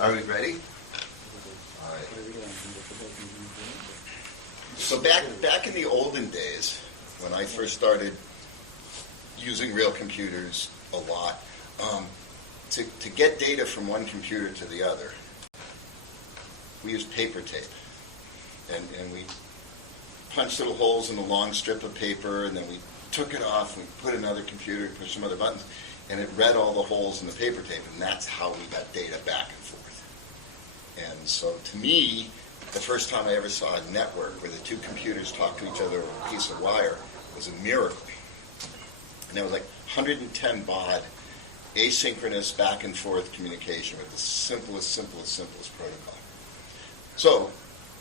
Are we ready? All right. So back in the olden days, when I first started using real computers a lot, to get data from one computer to the other, we used paper tape. And we punched little holes in a long strip of paper, and then we took it off, and we put another computer, pushed some other buttons, and it read all the holes in the paper tape, and that's how we got data back and forth. And so to me, the first time I ever saw a network where the two computers talked to each other over a piece of wire was a miracle. And it was like 110 baud, asynchronous back and forth communication with the simplest protocol. So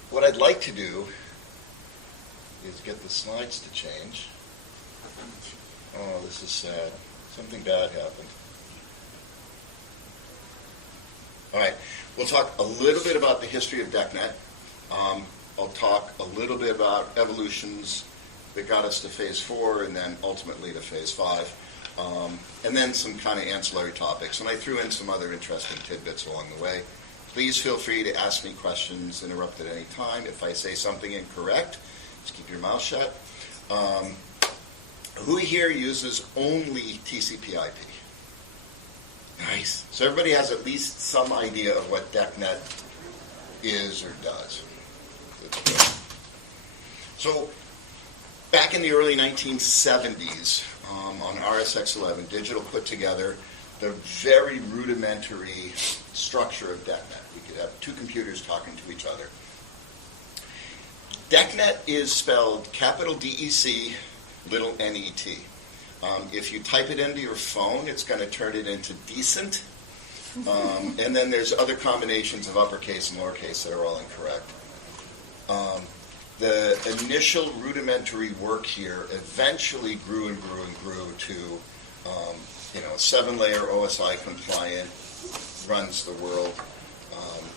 what I'd like to do is get the slides to change. Oh, this is sad. Something bad happened. All right, we'll talk a little bit about the history of DECnet. I'll talk a little bit about evolutions that got us to phase 4 and then ultimately to phase 5. And then some kind of ancillary topics. And I threw in some other interesting tidbits along the way. Please feel free to ask me questions, interrupt at any time. If I say something incorrect, just keep your mouth shut. Who here uses only TCP/IP? Nice. So everybody has at least some idea of what DECnet is or does. So back in the early 1970s, on RSX-11, Digital put together the very rudimentary structure of DECnet. We could have two computers talking to each other. DECnet is spelled capital DEC, little NET. If you type it into your phone, it's going to turn it into decent. And then there's other combinations of uppercase and lowercase that are all incorrect. The initial rudimentary work here eventually grew and grew and grew to, 7-layer OSI compliant, runs the world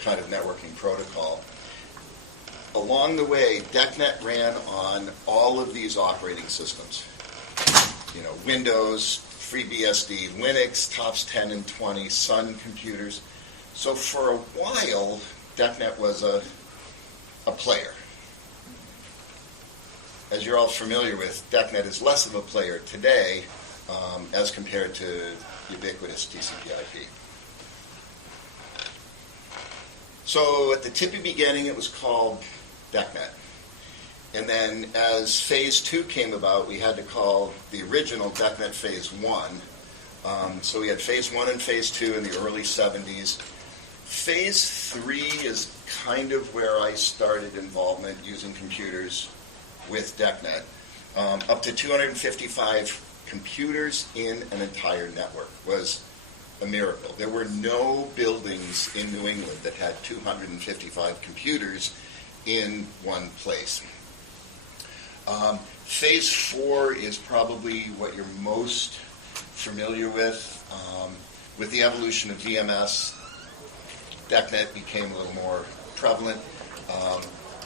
kind of networking protocol. Along the way, DECnet ran on all of these operating systems. Windows, FreeBSD, Linux, TOPS 10 and 20, Sun computers. So for a while, DECnet was a player. As you're all familiar with, DECnet is less of a player today as compared to ubiquitous TCP/IP. So at the tippy beginning, it was called DECnet. And then as phase 2 came about, we had to call the original DECnet phase 1. So we had phase 1 and phase 2 in the early 70s. Phase 3 is kind of where I started involvement using computers with DECnet. Up to 255 computers in an entire network was a miracle. There were no buildings in New England that had 255 computers in one place. Phase 4 is probably what you're most familiar with. With the evolution of VMS, DECnet became a little more prevalent.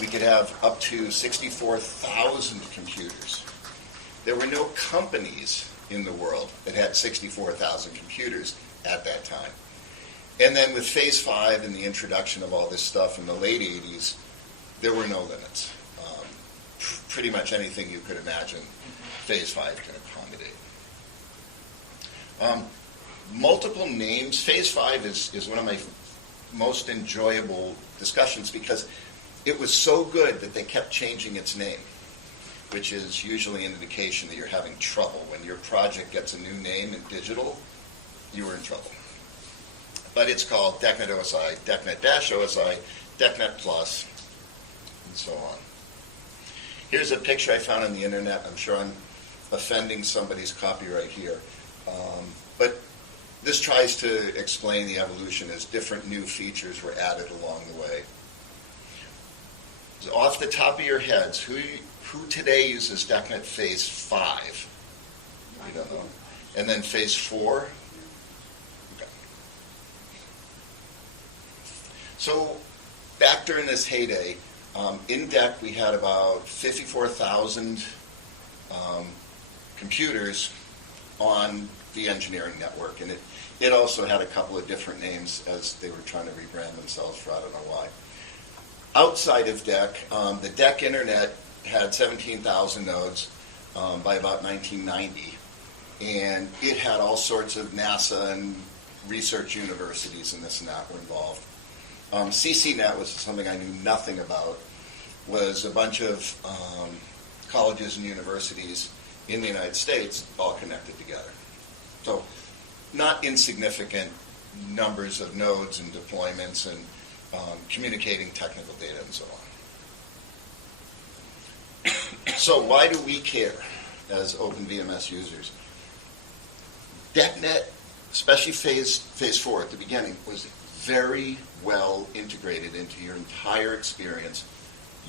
We could have up to 64,000 computers. There were no companies in the world that had 64,000 computers at that time. And then with phase 5 and the introduction of all this stuff in the late 80s, there were no limits. Pretty much anything you could imagine, phase 5 can accommodate. Multiple names. Phase 5 is one of my most enjoyable discussions because it was so good that they kept changing its name, which is usually an indication that you're having trouble. When your project gets a new name in digital, you are in trouble. But it's called DECnet OSI, DECnet-OSI, DECnet Plus, and so on. Here's a picture I found on the internet. I'm sure I'm offending somebody's copyright here. But this tries to explain the evolution as different new features were added along the way. So off the top of your heads, who today uses DECnet phase 5? You don't know. And then phase 4? Okay. So back during this heyday, in DEC we had about 54,000 computers on the engineering network, and It also had a couple of different names as they were trying to rebrand themselves for I don't know why. Outside of DEC, the DEC Internet had 17,000 nodes by about 1990, and it had all sorts of NASA and research universities and this and that were involved. CCNet was something I knew nothing about, was a bunch of colleges and universities in the United States all connected together. So not insignificant numbers of nodes and deployments and communicating technical data and so on. So why do we care as OpenVMS users? DECnet, especially phase 4 at the beginning, was very well integrated into your entire experience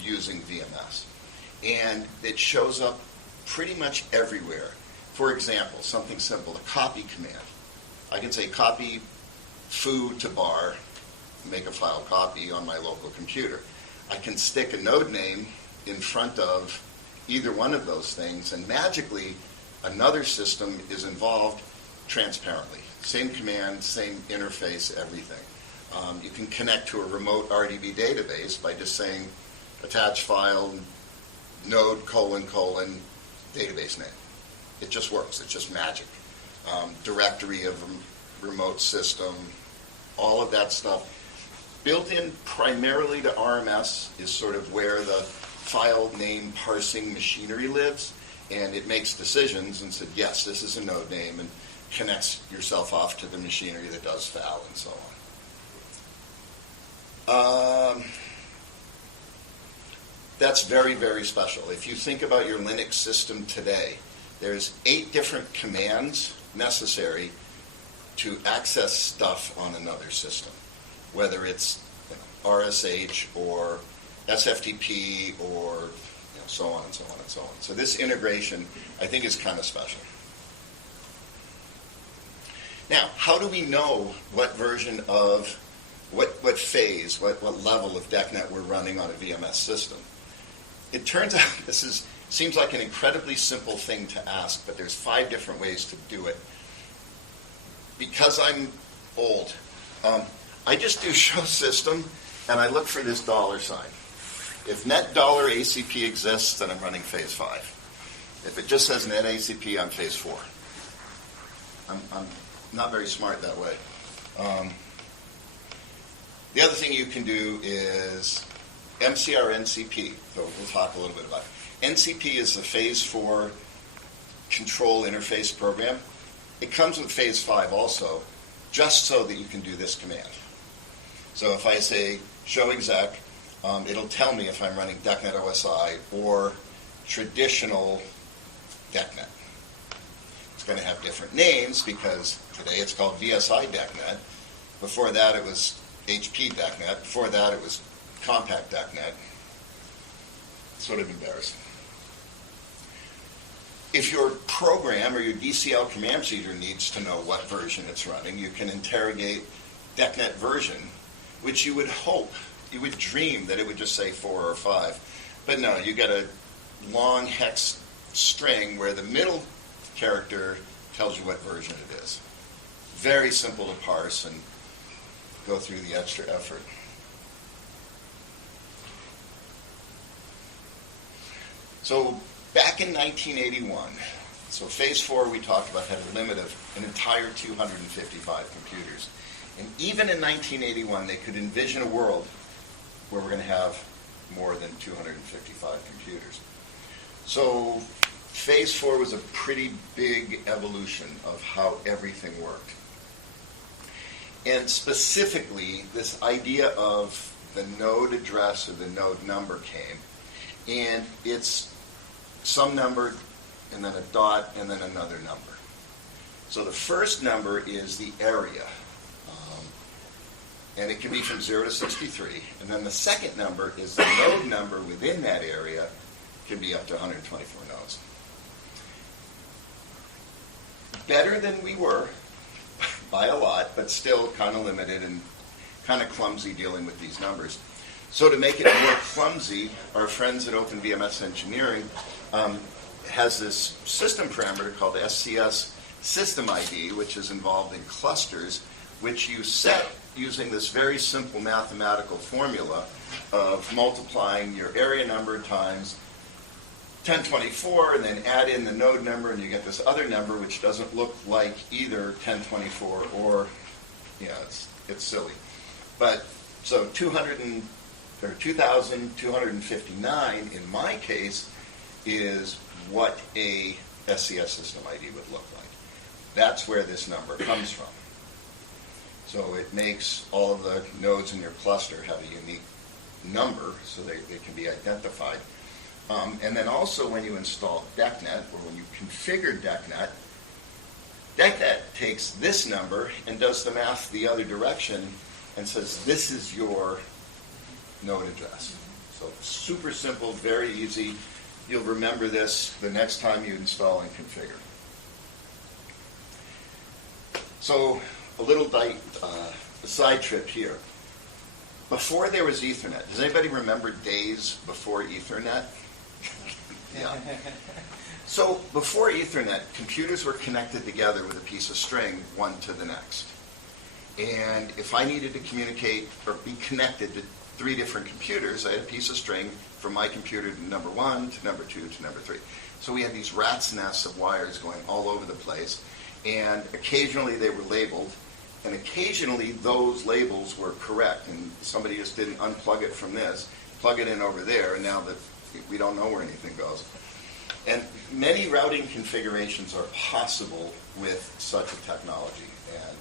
using VMS. And it shows up pretty much everywhere. For example, something simple, a copy command. I can say copy foo to bar, make a file copy on my local computer. I can stick a node name in front of either one of those things, and magically another system is involved transparently. Same command, same interface, everything. You can connect to a remote RDB database by just saying attach file node : database name. It just works. It's just magic. Directory of remote system, all of that stuff. Built in primarily to RMS is sort of where the file name parsing machinery lives, and it makes decisions and said, yes, this is a node name, and connects yourself off to the machinery that does file and so on. That's very, very special. If you think about your Linux system today, there's 8 different commands necessary to access stuff on another system, whether it's RSH or SFTP or so on and so on and so on. So this integration, I think, is kind of special. Now, how do we know what version of, what phase, what level of DECnet we're running on a VMS system? It turns out seems like an incredibly simple thing to ask, but there's 5 different ways to do it. Because I'm old, I just do show system, and I look for this $sign. If net $ACP exists, then I'm running phase 5. If it just says net ACP, I'm phase 4. I'm not very smart that way. The other thing you can do is MCR NCP. So we'll talk a little bit about it. NCP is the phase 4 control interface program. It comes with phase 5 also, just so that you can do this command. So if I say show exec, it'll tell me if I'm running DECnet OSI or traditional DECnet. It's going to have different names because today it's called VSI DECnet. Before that it was HP DECnet. Before that it was Compact DECnet. Sort of embarrassing. If your program or your DCL command procedure needs to know what version it's running, you can interrogate DECnet version, which you would hope, you would dream that it would just say 4 or 5. But no, you get a long hex string where the middle character tells you what version it is. Very simple to parse and go through the extra effort. So back in 1981, so phase 4 we talked about had a limit of an entire 255 computers. And even in 1981, they could envision a world where we're going to have more than 255 computers. So phase 4 was a pretty big evolution of how everything worked. And specifically, this idea of the node address or the node number came, and it's some number, and then a dot, and then another number. So the first number is the area, and it can be from 0 to 63. And then the second number is the node number within that area, it can be up to 124 nodes. Better than we were, by a lot, but still kind of limited and kind of clumsy dealing with these numbers. So to make it more clumsy, our friends at OpenVMS Engineering has this system parameter called SCS system ID, which is involved in clusters, which you set using this very simple mathematical formula of multiplying your area number times 1024, and then add in the node number, and you get this other number, which doesn't look like either 1024 or, yeah, it's silly. But, so 2,259 in my case is what a SCS system ID would look like. That's where this number comes from. So it makes all of the nodes in your cluster have a unique number so they can be identified. And then also when you install DECnet, or when you configure DECnet, DECnet takes this number and does the math the other direction and says this is your node address. So super simple, very easy. You'll remember this the next time you install and configure. So a little side trip here. Before there was Ethernet, does anybody remember days before Ethernet? Yeah. So before Ethernet, computers were connected together with a piece of string, one to the next. And if I needed to communicate or be connected to 3 different computers, I had a piece of string from my computer to number 1, to number 2, to number 3. So we had these rat's nests of wires going all over the place, and occasionally they were labeled, and occasionally those labels were correct, and somebody just didn't unplug it from this, plug it in over there, and now that we don't know where anything goes. And many routing configurations are possible with such a technology. And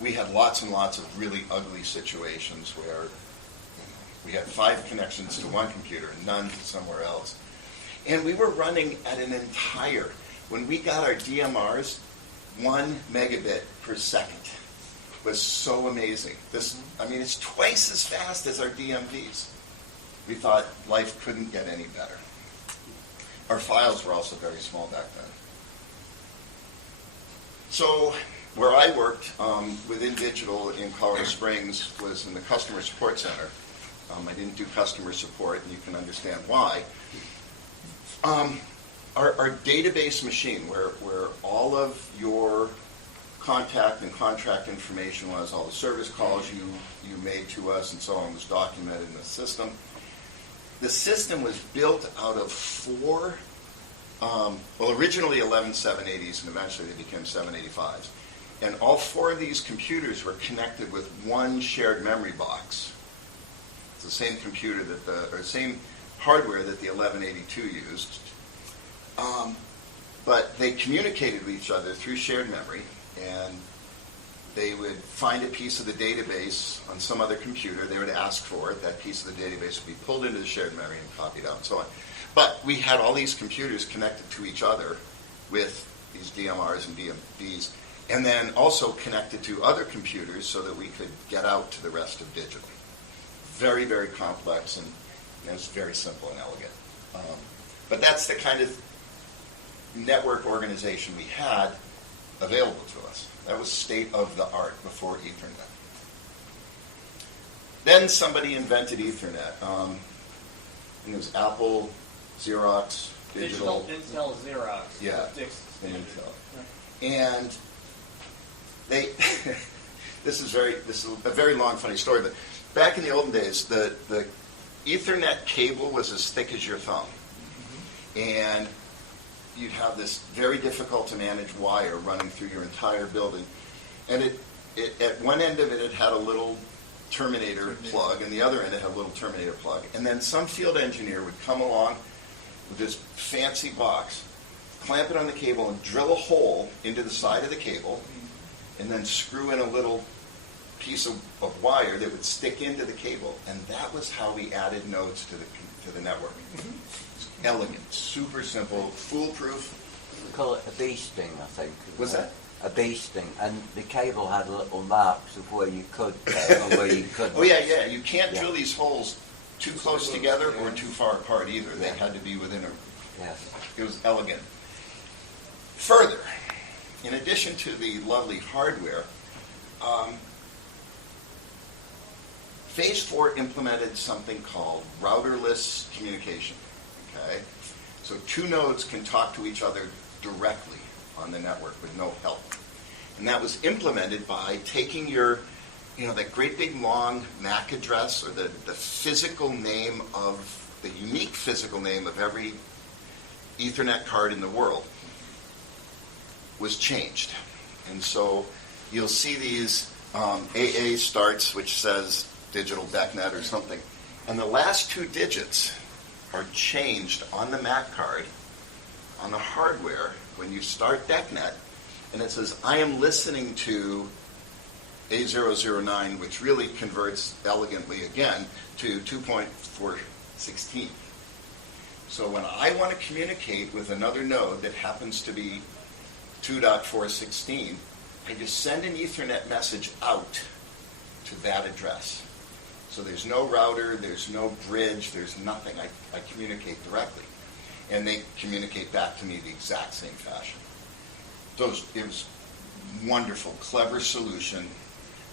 we had lots and lots of really ugly situations where we had 5 connections to one computer and none to somewhere else. And we were running at an entire, when we got our DMRs, 1 megabit per second was so amazing. It's twice as fast as our DMVs. We thought life couldn't get any better. Our files were also very small back then. So where I worked within digital in Colorado Springs was in the customer support center. I didn't do customer support, and you can understand why. Our database machine, where all of your contact and contract information was, all the service calls you made to us and so on, was documented in the system. The system was built out of 4, originally 11 780s, and eventually they became 785s. And all 4 of these computers were connected with one shared memory box. It's the same computer or same hardware that the 1182 used. But they communicated with each other through shared memory, and they would find a piece of the database on some other computer. They would ask for it. That piece of the database would be pulled into the shared memory and copied out and so on. But we had all these computers connected to each other with these DMRs and DMVs, and then also connected to other computers so that we could get out to the rest of digital. Very, very complex, and it's very simple and elegant. But that's the kind of network organization we had available to us. That was state of the art before Ethernet. Then somebody invented Ethernet. And it was Apple, Xerox, Digital. Intel, Xerox. Yeah, and Intel. And they, this is a very long, funny story, but back in the olden days, the Ethernet cable was as thick as your thumb. And you'd have this very difficult to manage wire running through your entire building. And it at one end of it had a little terminator plug, and the other end it had a little terminator plug. And then some field engineer would come along with this fancy box, clamp it on the cable, and drill a hole into the side of the cable, and then screw in a little piece of wire that would stick into the cable. And that was how we added nodes to the network. Elegant, super simple, foolproof. We call it a bee sting, I think. What's that? A bee sting, and the cable had little marks of where you could or where you couldn't. Oh yeah. You can't drill these holes too close together or too far apart either. They had to be within a. Yes. It was elegant. Further, in addition to the lovely hardware, Phase 4 implemented something called routerless communication. Okay, so 2 nodes can talk to each other directly on the network with no help. And that was implemented by taking your, that great big long MAC address, or the physical name the unique physical name of every Ethernet card in the world was changed. And so you'll see these AA starts, which says digital DECnet or something. And the last two digits are changed on the MAC card, on the hardware, when you start DECnet. And it says, I am listening to A009, which really converts elegantly again to 2.416. So when I want to communicate with another node that happens to be 2.416, I just send an Ethernet message out to that address. So there's no router, there's no bridge, there's nothing. I communicate directly. And they communicate back to me the exact same fashion. So it was wonderful, clever solution.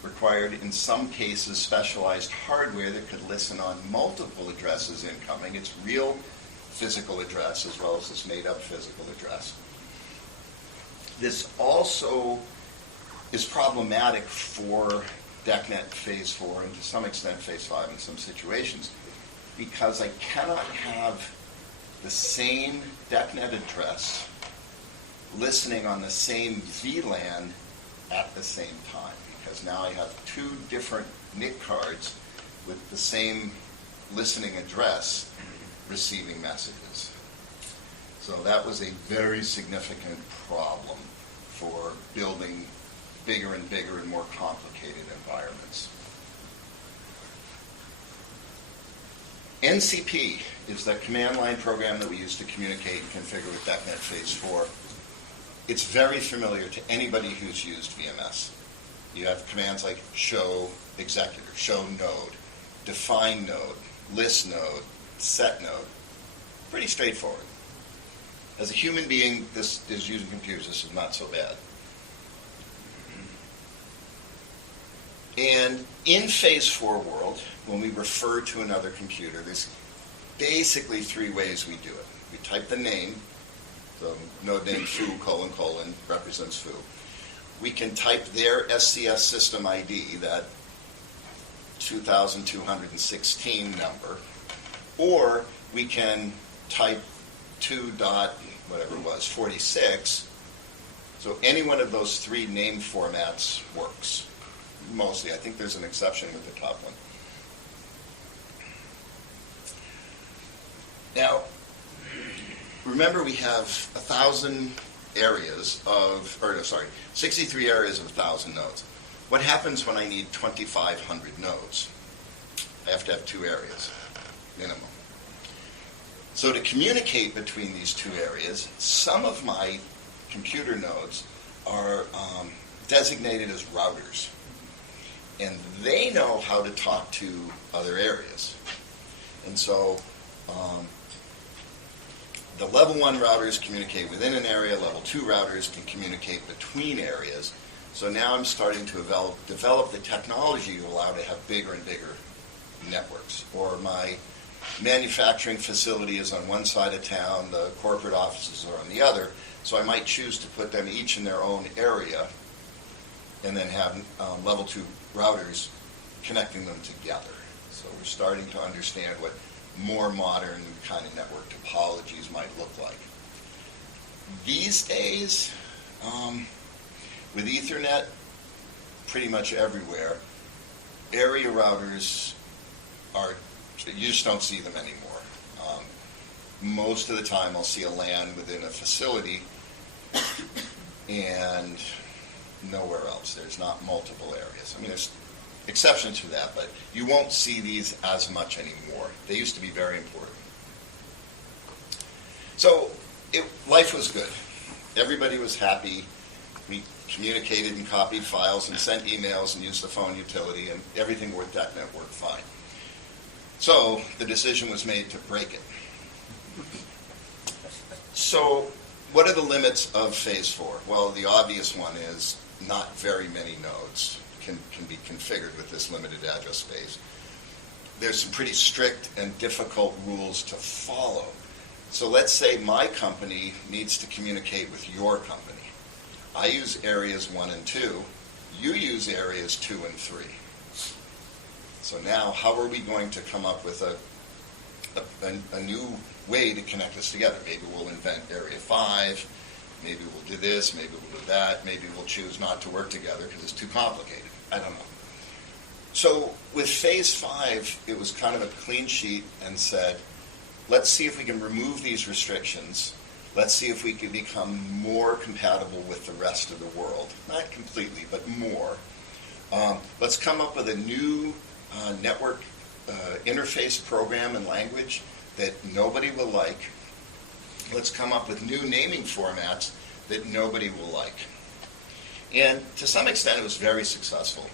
Required, in some cases, specialized hardware that could listen on multiple addresses incoming. It's real physical address as well as this made-up physical address. This also is problematic for DECnet Phase 4 and to some extent Phase 5 in some situations, because I cannot have the same DECnet address listening on the same VLAN at the same time, because now I have two different NIC cards with the same listening address receiving messages. So that was a very significant problem for building bigger and bigger and more complicated environments. NCP is the command line program that we use to communicate and configure with DECnet Phase 4. It's very familiar to anybody who's used VMS. You have commands like show executor, show node, define node, list node, set node. Pretty straightforward. As a human being, this is using computers, this is not so bad. And in Phase 4 world, when we refer to another computer, there's basically three ways we do it. We type the name, so node name foo : represents foo. We can type their SCS system ID, that 2216 number, or we can type 2.46. So any one of those three name formats works. Mostly. I think there's an exception with the top one. Now, remember we have 63 areas of 1,000 nodes. What happens when I need 2,500 nodes? I have to have two areas, minimum. So to communicate between these two areas, some of my computer nodes are designated as routers. And they know how to talk to other areas. And so the level 1 routers communicate within an area, level 2 routers can communicate between areas. So now I'm starting to develop the technology to allow to have bigger and bigger networks. Or my manufacturing facility is on one side of town, the corporate offices are on the other, so I might choose to put them each in their own area and then have level 2 routers connecting them together. So we're starting to understand what more modern kind of network topologies might look like. These days, with Ethernet pretty much everywhere, area routers you just don't see them anymore. Most of the time I'll see a LAN within a facility and nowhere else. There's not multiple areas. I mean, there's exceptions to that, but you won't see these as much anymore. They used to be very important. So life was good. Everybody was happy. We communicated and copied files and sent emails and used the phone utility, and everything with DECnet worked fine. So the decision was made to break it. So what are the limits of Phase 4? Well, the obvious one is not very many nodes can be configured with this limited address space. There's some pretty strict and difficult rules to follow. So let's say my company needs to communicate with your company. I use areas 1 and 2. You use areas 2 and 3. So now, how are we going to come up with a new way to connect this together? Maybe we'll invent area 5. Maybe we'll do this. Maybe we'll do that. Maybe we'll choose not to work together because it's too complicated. I don't know. So with phase 5, it was kind of a clean sheet and said, let's see if we can remove these restrictions. Let's see if we can become more compatible with the rest of the world. Not completely, but more. Let's come up with a new network interface program and language that nobody will like. Let's come up with new naming formats that nobody will like. And to some extent, it was very successful.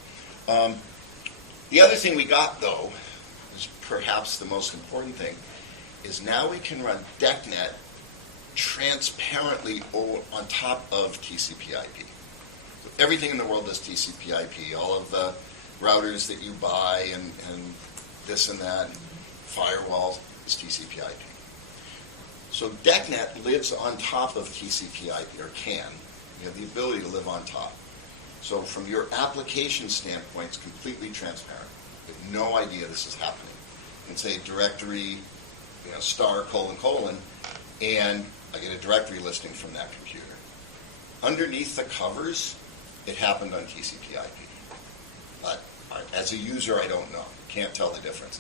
The other thing we got, though, is perhaps the most important thing, is now we can run DECnet transparently on top of TCP/IP. So everything in the world does TCP/IP. All of the routers that you buy and this and that, and firewalls, is TCP/IP. So DECnet lives on top of TCP/IP, or can. You have the ability to live on top. So from your application standpoint, it's completely transparent. You have no idea this is happening. You can say directory, star, : and I get a directory listing from that computer. Underneath the covers, it happened on TCP/IP. But as a user, I don't know. Can't tell the difference.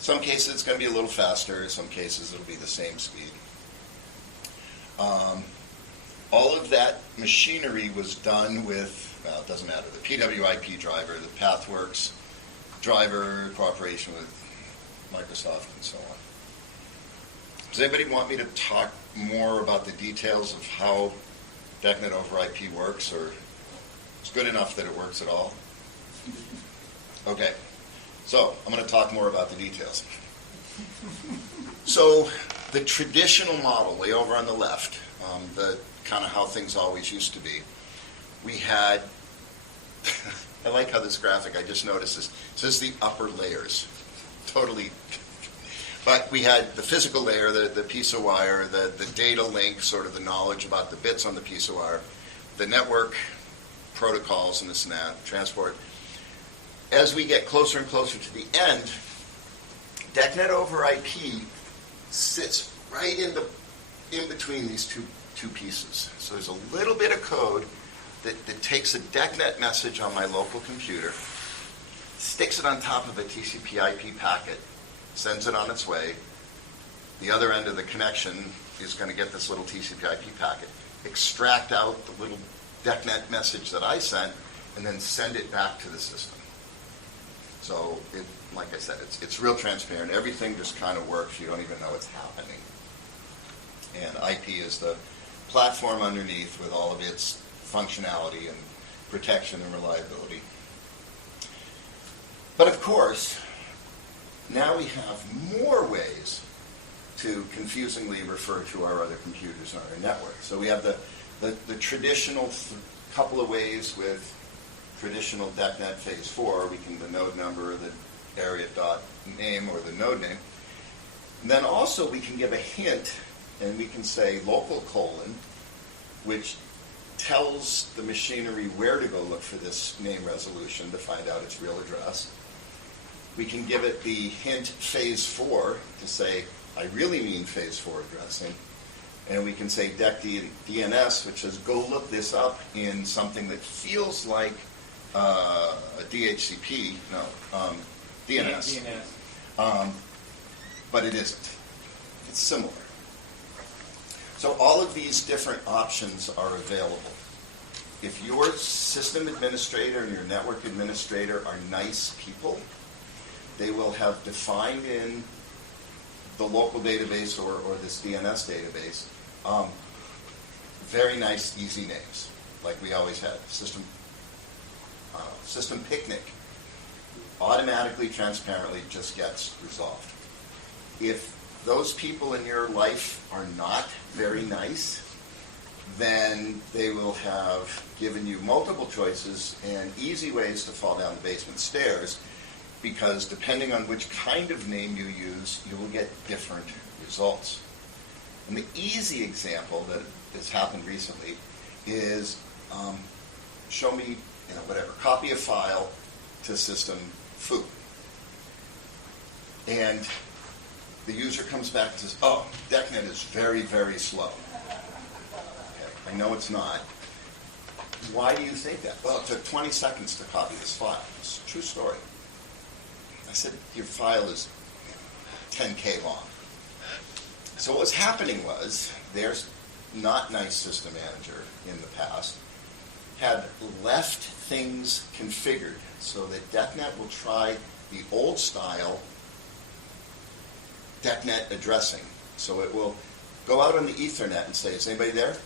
Some cases it's going to be a little faster. Some cases it'll be the same speed. All of that machinery was done with, well, it doesn't matter, the PWIP driver, the PathWorks driver, cooperation with Microsoft, and so on. Does anybody want me to talk more about the details of how DECnet over IP works, or it's good enough that it works at all? Okay, so I'm going to talk more about the details. So the traditional model, way over on the left, the kind of how things always used to be, we had, I like how this graphic, I just noticed this, it says the upper layers. Totally. But we had the physical layer, the piece of wire, the data link, sort of the knowledge about the bits on the piece of wire, the network protocols and this and that, transport. As we get closer and closer to the end, DECnet over IP sits right in between these two pieces. So there's a little bit of code that takes a DECnet message on my local computer, sticks it on top of a TCP/IP packet, sends it on its way. The other end of the connection is going to get this little TCP/IP packet, extract out the little DECnet message that I sent, and then send it back to the system. So, like I said, it's real transparent. Everything just kind of works. You don't even know it's happening. And IP is the platform underneath with all of its functionality and protection and reliability. But of course, now we have more ways to confusingly refer to our other computers on our network. So we have the traditional couple of ways with traditional DECnet phase 4. We can the node number, the area dot name, or the node name. And then also we can give a hint, and we can say local : which tells the machinery where to go look for this name resolution to find out its real address. We can give it the hint phase 4 to say, I really mean phase 4 addressing. And we can say DECDNS, which says, go look this up in something that feels like a DHCP, DNS. But it isn't. It's similar. So all of these different options are available. If your system administrator and your network administrator are nice people, they will have defined in the local database or this DNS database very nice, easy names, like we always had. System picnic automatically, transparently just gets resolved. If those people in your life are not very nice, then they will have given you multiple choices and easy ways to fall down the basement stairs, because depending on which kind of name you use, you will get different results. And the easy example that has happened recently is show me, whatever, copy a file to system foo. And the user comes back and says, oh, DECnet is very, very slow. Okay, I know it's not. Why do you think that? Well, it took 20 seconds to copy this file. It's a true story. I said, your file is 10K long. So what was happening was, their not nice system manager in the past had left things configured so that DECnet will try the old style DECnet addressing. So it will go out on the Ethernet and say, is anybody there?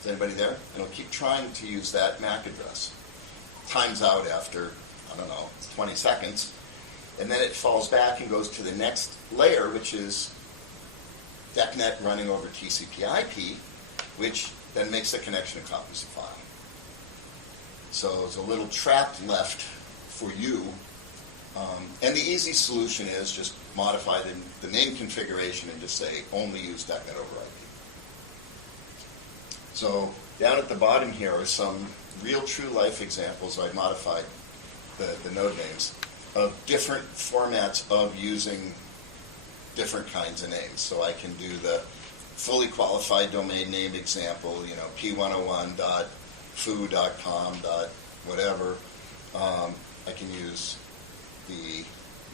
Is anybody there? And it'll keep trying to use that MAC address. Times out after, 20 seconds. And then it falls back and goes to the next layer, which is DECnet running over TCP/IP, which then makes the connection and copies the file. So it's a little trap left for you. And the easy solution is just modify the name configuration and just say only use DECnet over IP. So down at the bottom here are some real true life examples. I modified the node names of different formats of using different kinds of names. So I can do the fully qualified domain name example, p101.foo.com. whatever. I can use the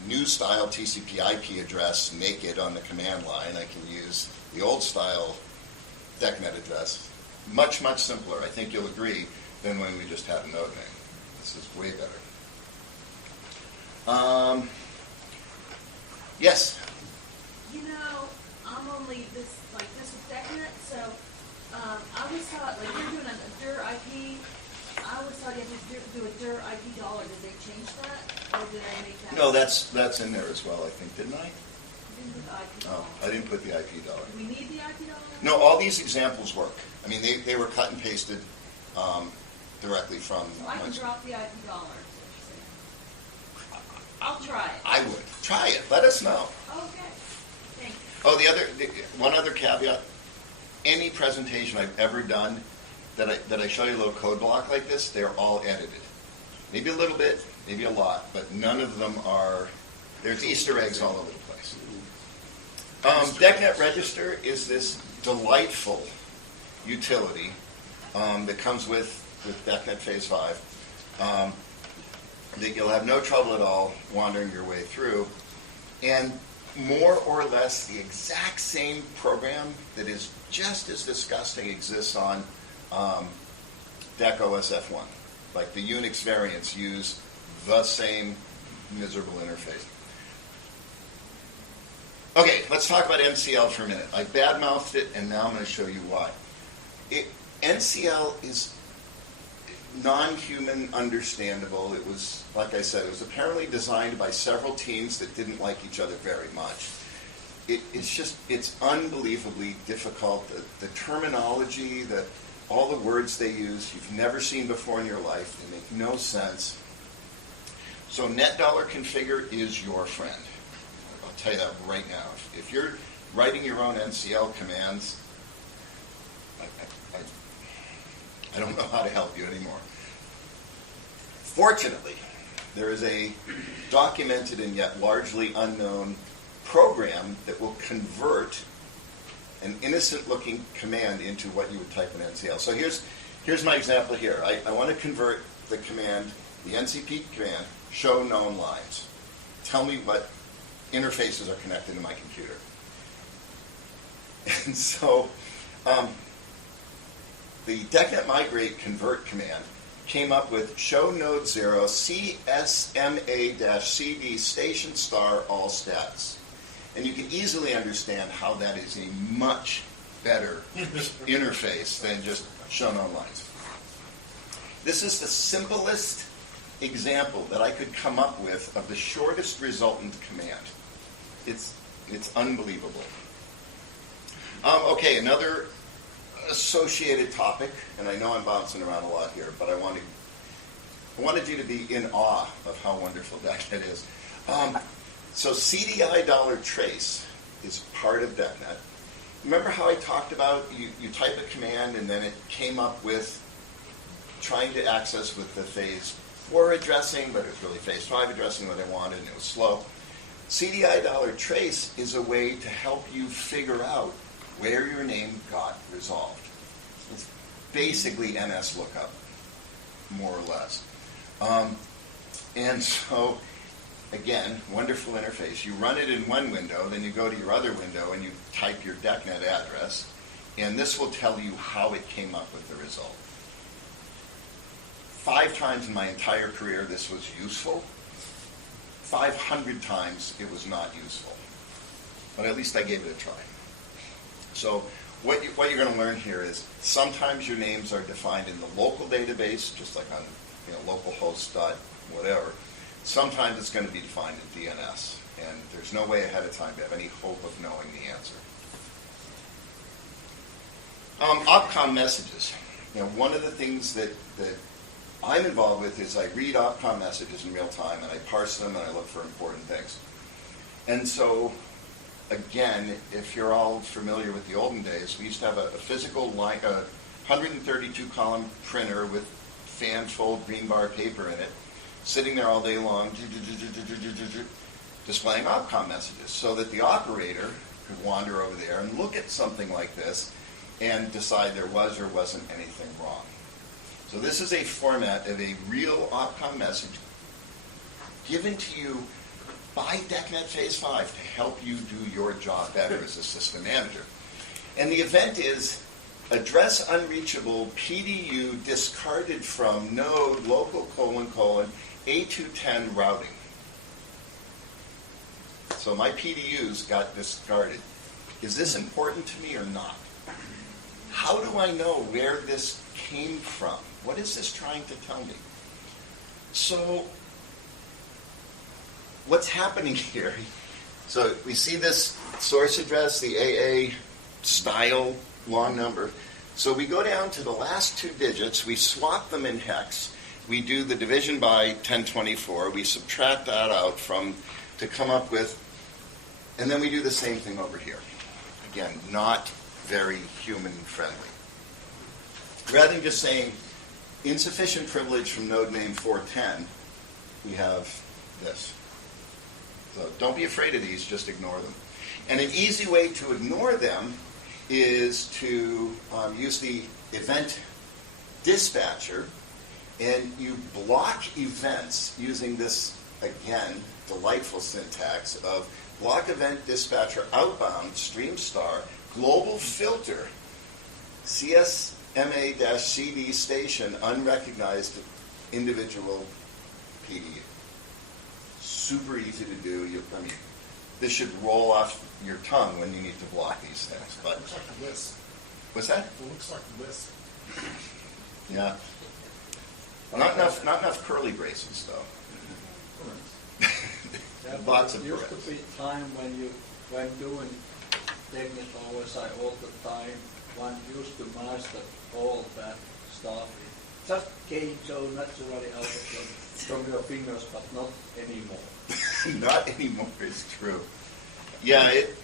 new style TCP/IP address naked on the command line. I can use the old style DECnet address. Much, much simpler, I think you'll agree, than when we just had a node name. This is way better. Yes? I'm only this with DECnet, so I always thought, like, you're doing a dir IP, I always thought you had to do a dir IP dollar. Did they change that? Or did I make that? No, that's in there as well, I think, didn't I? You didn't put the IP dollar. Oh, I didn't put the IP dollar. Do we need the IP dollar? No, all these examples work. I mean, they were cut and pasted directly from... So I can drop the IP dollar, is what you're saying. I'll try it. I would. Try it. Let us know. Okay. Thanks. Oh, one other caveat. Any presentation I've ever done that I show you a little code block like this, they're all edited. Maybe a little bit, maybe a lot, but none of them are... There's Easter eggs all over the place. DECnet Register is this delightful utility that comes with DECnet Phase 5 that you'll have no trouble at all wandering your way through. And more or less the exact same program that is just as disgusting exists on DEC OSF1. Like the Unix variants use the same miserable interface. Okay, let's talk about NCL for a minute. I badmouthed it, and now I'm going to show you why. NCL is non-human understandable. It was, like I said, it was apparently designed by several teams that didn't like each other very much. It's unbelievably difficult. The terminology, all the words they use, you've never seen before in your life. They make no sense. So net$configure is your friend. I'll tell you that right now. If you're writing your own NCL commands, I don't know how to help you anymore. Fortunately, there is a documented and yet largely unknown program that will convert an innocent-looking command into what you would type in NCL. So here's my example here. I want to convert the command, the NCP command, show known lines. Tell me what interfaces are connected to my computer. And so the DECnet migrate convert command came up with show node 0 CSMA-CD station star all stats. And you can easily understand how that is a much better interface than just show known lines. This is the simplest example that I could come up with of the shortest resultant command. It's unbelievable. Okay, another associated topic, and I know I'm bouncing around a lot here, but I wanted you to be in awe of how wonderful DECnet is. So CDI $trace is part of DECnet. Remember how I talked about you type a command and then it came up with trying to access with the phase 4 addressing, but it was really phase 5 addressing what I wanted, and it was slow. CDI $trace is a way to help you figure out where your name got resolved. It's basically NS lookup, more or less. And so, again, wonderful interface. You run it in one window, then you go to your other window and you type your DECnet address, and this will tell you how it came up with the result. 5 times in my entire career this was useful. 500 times it was not useful. But at least I gave it a try. So what you're going to learn here is sometimes your names are defined in the local database, just like on localhost dot whatever. Sometimes it's going to be defined in DNS, and there's no way ahead of time to have any hope of knowing the answer. Opcom messages. One of the things that I'm involved with is I read Opcom messages in real time, and I parse them, and I look for important things. And so, again, if you're all familiar with the olden days, we used to have a physical line, a 132-column printer with fan-fold green bar paper in it, sitting there all day long, displaying Opcom messages, so that the operator could wander over there and look at something like this and decide there was or wasn't anything wrong. So this is a format of a real Opcom message given to you by DECnet Phase 5 to help you do your job better as a system manager. And the event is address unreachable PDU discarded from node local : A210 routing. So my PDUs got discarded. Is this important to me or not? How do I know where this came from? What is this trying to tell me? So what's happening here? So we see this source address, the AA style long number. So we go down to the last 2 digits, we swap them in hex, we do the division by 1024, we subtract that out to come up with, and then we do the same thing over here. Again, not very human friendly. Rather than just saying insufficient privilege from node name 410, we have this. So don't be afraid of these, just ignore them. And an easy way to ignore them is to use the event dispatcher, and you block events using this, again, delightful syntax of block event dispatcher outbound stream star global filter CSMA-CD station unrecognized individual PDU. Super easy to do. This should roll off your tongue when you need to block these things. But it looks like a list. What's that? It looks like a list. Yeah. Not enough curly braces, though. Yeah, Lots of it used parents. to be time when doing DECnet OSI all the time, one used to master all that stuff. It just came so naturally out from your fingers, but not anymore. Not anymore is true. Yeah, it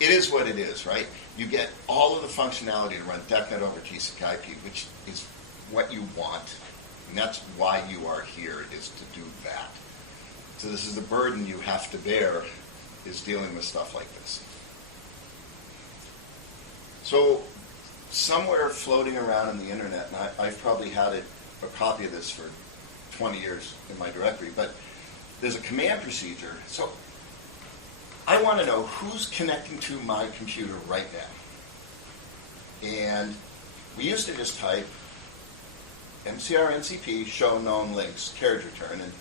is what it is, right? You get all of the functionality to run DECnet over TCP/IP, which is what you want, and that's why you are here, is to do that. So this is the burden you have to bear, is dealing with stuff like this. So somewhere floating around in the internet, and I've probably had a copy of this for 20 years in my directory, but there's a command procedure. So I want to know who's connecting to my computer right now. And we used to just type MCR NCP show known links, carriage return, and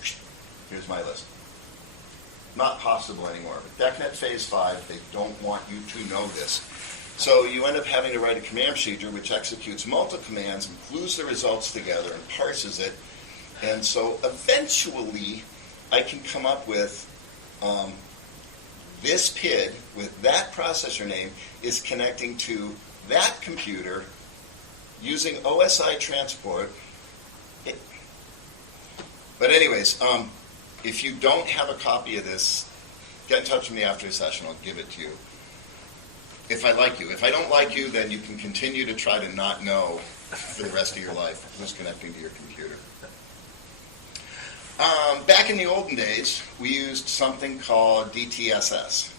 here's my list. Not possible anymore. But DECnet Phase 5, they don't want you to know this. So you end up having to write a command procedure which executes multiple commands and glues the results together and parses it. And so eventually I can come up with this PID with that processor name is connecting to that computer using OSI transport. But anyways, if you don't have a copy of this, get in touch with me after the session. I'll give it to you. If I like you. If I don't like you, then you can continue to try to not know for the rest of your life, who's connecting to your computer. Back in the olden days, we used something called DTSS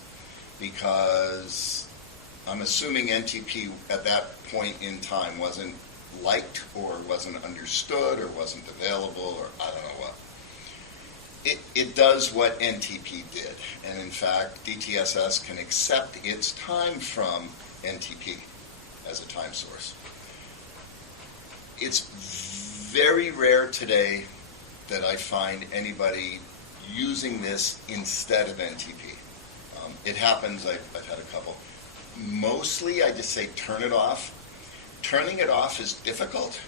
because I'm assuming NTP at that point in time wasn't liked or wasn't understood or wasn't available or I don't know what. It does what NTP did, and in fact, DTSS can accept its time from NTP as a time source. It's very rare today that I find anybody using this instead of NTP. It happens, I've had a couple. Mostly I just say turn it off. Turning it off is difficult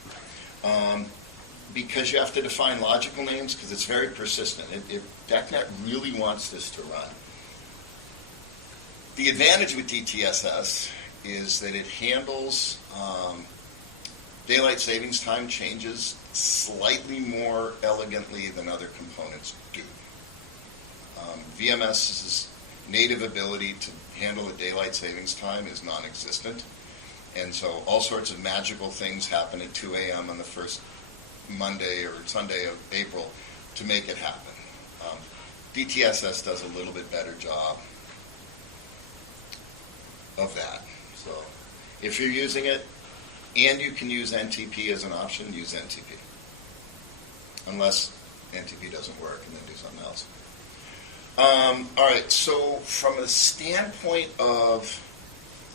because you have to define logical names because it's very persistent. If DECnet really wants this to run. The advantage with DTSS is that it handles daylight savings time changes slightly more elegantly than other components do. VMS's native ability to handle the daylight savings time is non-existent, and so all sorts of magical things happen at 2 a.m. on the first Monday or Sunday of April to make it happen. DTSS does a little bit better job of that. So if you're using it, and you can use NTP as an option, use NTP. Unless NTP doesn't work, and then do something else. All right, so from a standpoint of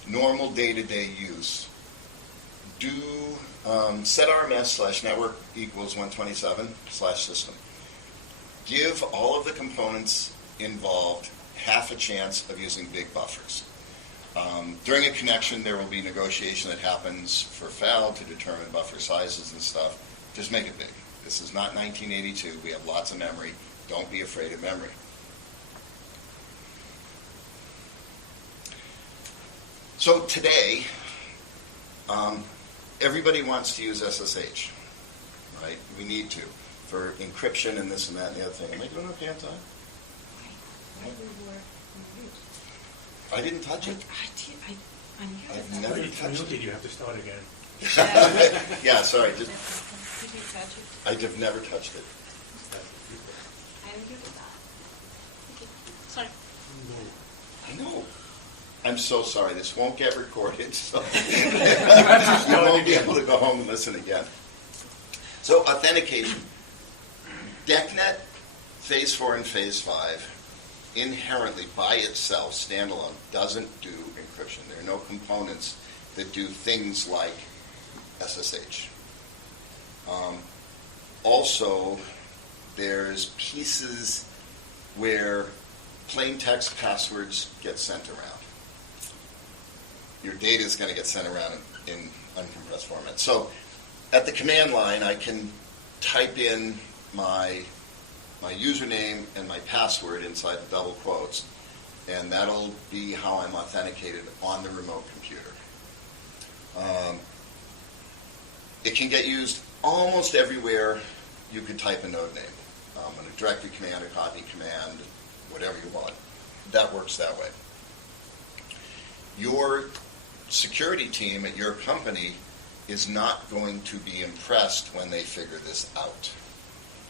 normal day-to-day use, do set RMS/network equals 127/system. Give all of the components involved half a chance of using big buffers. During a connection, there will be negotiation that happens for FAL to determine buffer sizes and stuff. Just make it big. This is not 1982. We have lots of memory. Don't be afraid of memory. So today, everybody wants to use SSH, right? We need to for encryption and this and that and the other thing. Am I doing okay on time? I didn't touch it. I've never touched it. You have to start again. Yeah, sorry. Did you touch it? I've never touched it. I didn't do that. Okay, sorry. I know. I'm so sorry. This won't get recorded, so you won't be able to go home and listen again. So authentication. DECnet Phase 4 and Phase 5 inherently, by itself, standalone, doesn't do encryption. There are no components that do things like SSH. Also, there's pieces where plain text passwords get sent around. Your data is going to get sent around in uncompressed format. So at the command line, I can type in my username and my password inside the double quotes, and that'll be how I'm authenticated on the remote computer. It can get used almost everywhere you could type a node name. A directory command, a copy command, whatever you want. That works that way. Your security team at your company is not going to be impressed when they figure this out.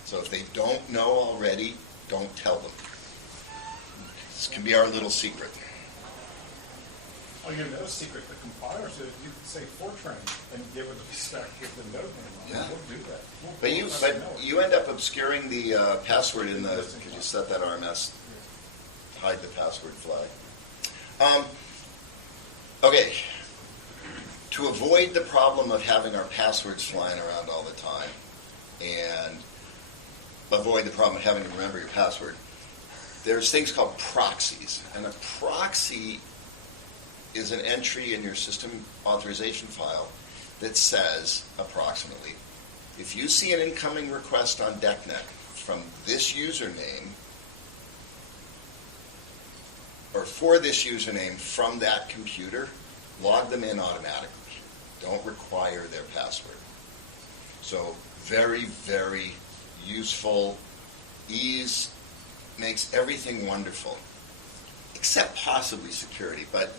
So if they don't know already, don't tell them. This can be our little secret. Oh, you know, secret, the compiler says you can say Fortran and give it the spec, give the node name on it. Yeah. We'll do that. But you end up obscuring the password in the, because you set that RMS, hide the password flag. Okay. To avoid the problem of having our passwords flying around all the time and avoid the problem of having to remember your password, there's things called proxies. And a proxy is an entry in your system authorization file that says, approximately, if you see an incoming request on DECnet from this username, or for this username from that computer, log them in automatically. Don't require their password. So very, very useful. Ease makes everything wonderful, except possibly security. But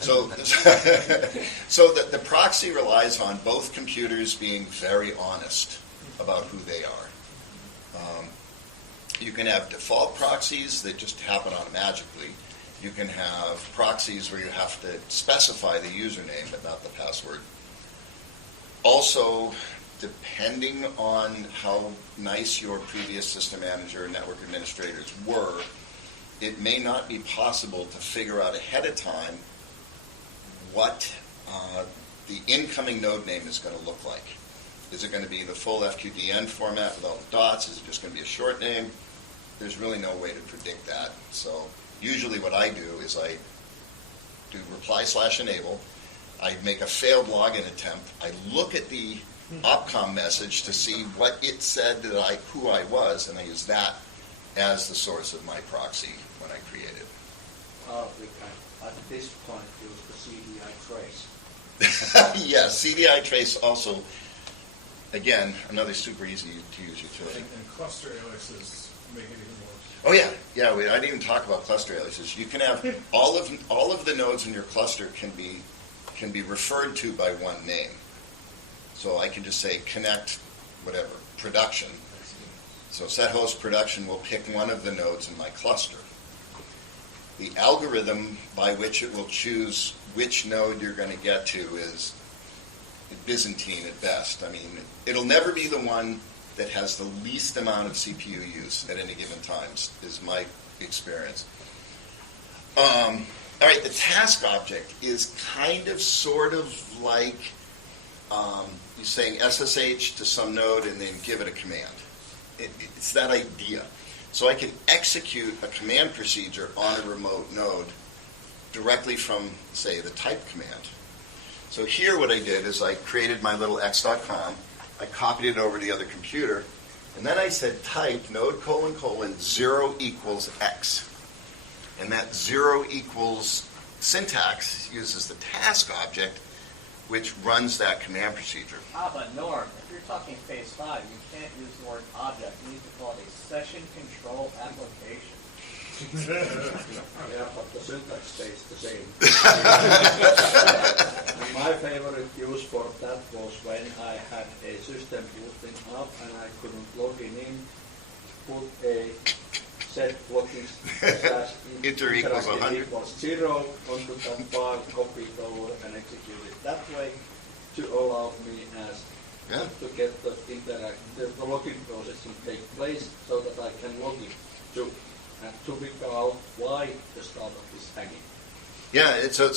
so the proxy relies on both computers being very honest about who they are. You can have default proxies that just happen automatically. You can have proxies where you have to specify the username but not the password. Also, depending on how nice your previous system manager and network administrators were, it may not be possible to figure out ahead of time what the incoming node name is going to look like. Is it going to be the full FQDN format with all the dots? Is it just going to be a short name? There's really no way to predict that. So usually what I do is I do reply/enable. I make a failed login attempt. I look at the opcom message to see what it said that who I was, and I use that as the source of my proxy when I create it. We can, at this point, use the CDI trace. Yes, CDI trace also, again, another super easy to use utility. And cluster aliases make it even worse. Oh yeah, I didn't even talk about cluster aliases. You can have all of the nodes in your cluster can be referred to by one name. So I can just say connect whatever production. So set host production will pick one of the nodes in my cluster. The algorithm by which it will choose which node you're going to get to is Byzantine at best. I mean, it'll never be the one that has the least amount of CPU use at any given time, is my experience. All right, the task object is kind of sort of like you're saying SSH to some node and then give it a command. It's that idea. So I can execute a command procedure on a remote node directly from, say, the type command. So here what I did is I created my little x.com, I copied it over to the other computer, and then I said type node : 0 equals x. And that 0 equals syntax uses the task object, which runs that command procedure. But Norm, if you're talking phase 5, you can't use the word object. You need to call it a session control application. Yeah, but the syntax stays the same. And my favorite use for that was when I had a system booting up and I couldn't log in, put a set login / Inter equals 100. equals 0 onto that file, copy it over and execute it that way to allow me to get the the login processing take place so that I can log in to figure out why the startup is hanging. Yeah, so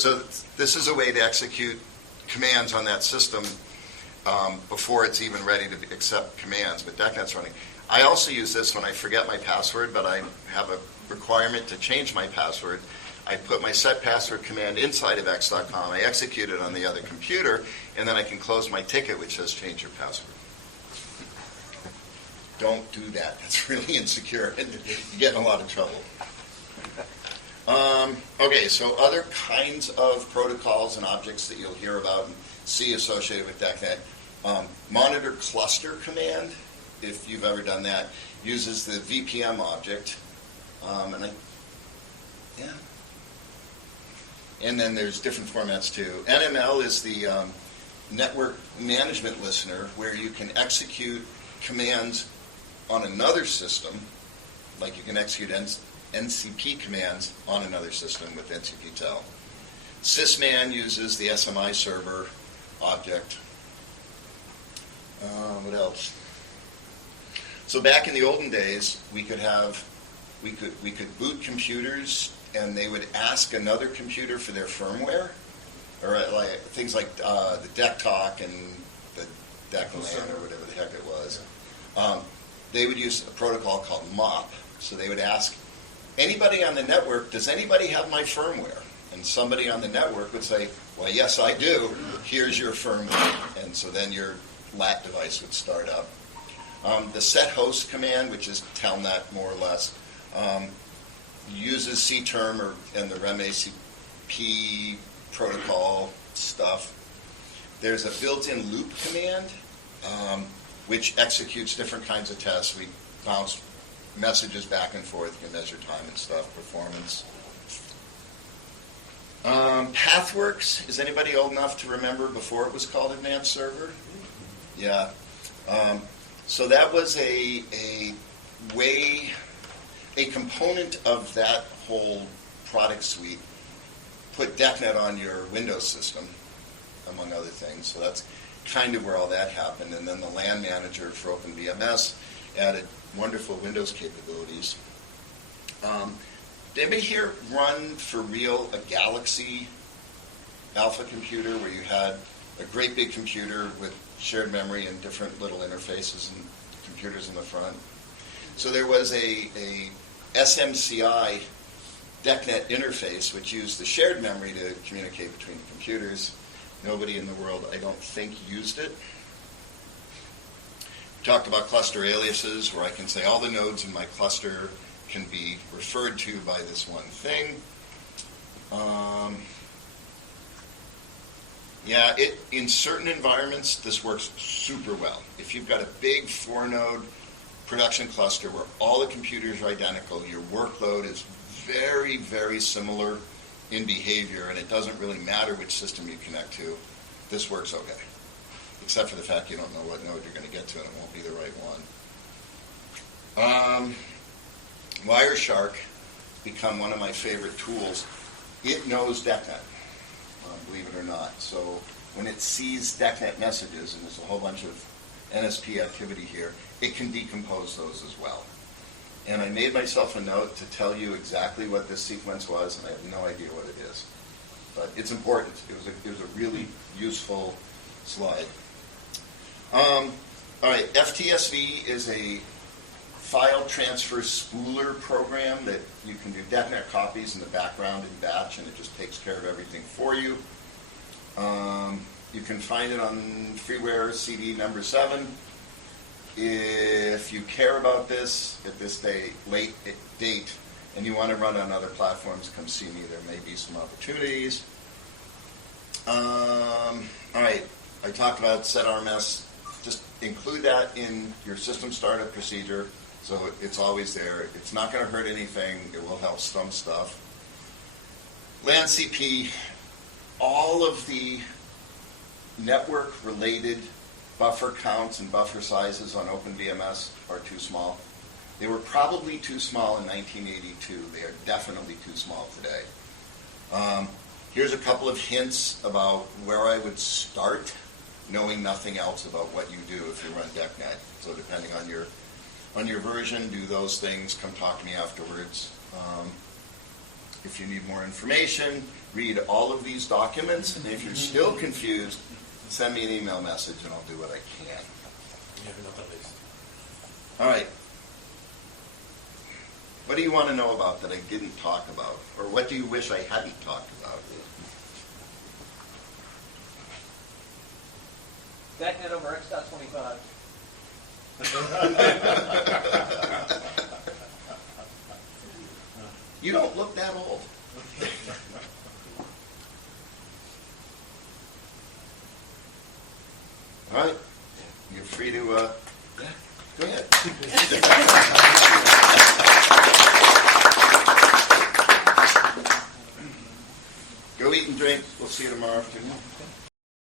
this is a way to execute commands on that system before it's even ready to accept commands, but DECnet's running. I also use this when I forget my password, but I have a requirement to change my password. I put my set password command inside of x.com, I execute it on the other computer, and then I can close my ticket which says change your password. Don't do that. That's really insecure and you get in a lot of trouble. Okay, so other kinds of protocols and objects that you'll hear about and see associated with DECnet. Monitor cluster command, if you've ever done that, uses the VPM object. And then there's different formats too. NML is the network management listener, where you can execute commands on another system, like you can execute NCP commands on another system with NCPTEL. Sysman uses the SMI server object. What else? So back in the olden days, we could boot computers, and they would ask another computer for their firmware, or like things like the DECtalk and the DEClan or whatever the heck it was. They would use a protocol called MOP. So they would ask anybody on the network, does anybody have my firmware? And somebody on the network would say, well, yes, I do. Here's your firmware. And so then your LAT device would start up. The set host command, which is telnet more or less, uses CTerm and the REM-ACP protocol stuff. There's a built-in loop command, which executes different kinds of tests. We bounce messages back and forth. You can measure time and stuff, performance. PathWorks, is anybody old enough to remember before it was called Advanced Server? Yeah. So that was a component of that whole product suite. Put DECnet on your Windows system, among other things. So that's kind of where all that happened. And then the LAN manager for OpenVMS added wonderful Windows capabilities. Did anybody here run for real a Galaxy Alpha computer where you had a great big computer with shared memory and different little interfaces and computers in the front? So there was a SMCI DECnet interface which used the shared memory to communicate between the computers. Nobody in the world, I don't think, used it. We talked about cluster aliases, where I can say all the nodes in my cluster can be referred to by this one thing. In certain environments, this works super well. If you've got a big 4-node production cluster where all the computers are identical, your workload is very, very similar in behavior, and it doesn't really matter which system you connect to, this works okay. Except for the fact you don't know what node you're going to get to, and it won't be the right one. Wireshark become one of my favorite tools. It knows DECnet, believe it or not. So when it sees DECnet messages, and there's a whole bunch of NSP activity here, it can decompose those as well. And I made myself a note to tell you exactly what this sequence was, and I have no idea what it is. But it's important. It was a really useful slide. All right, FTSV is a file transfer spooler program that you can do DECnet copies in the background in batch, and it just takes care of everything for you. You can find it on freeware CD number 7. If you care about this at this late date and you want to run on other platforms, come see me. There may be some opportunities. All right, I talked about setrms. Just include that in your system startup procedure so it's always there. It's not going to hurt anything. It will help some stuff. LANCP, all of the network-related buffer counts and buffer sizes on OpenVMS are too small. They were probably too small in 1982. They are definitely too small today. Here's a couple of hints about where I would start, knowing nothing else about what you do if you run DECnet. So depending on your version, do those things, come talk to me afterwards. If you need more information, read all of these documents, and if you're still confused, send me an email message and I'll do what I can. All right. What do you want to know about that I didn't talk about? Or what do you wish I hadn't talked about? DECnet over X.25. You don't look that old. All right. You're free to, go ahead. Go eat and drink. We'll see you tomorrow afternoon.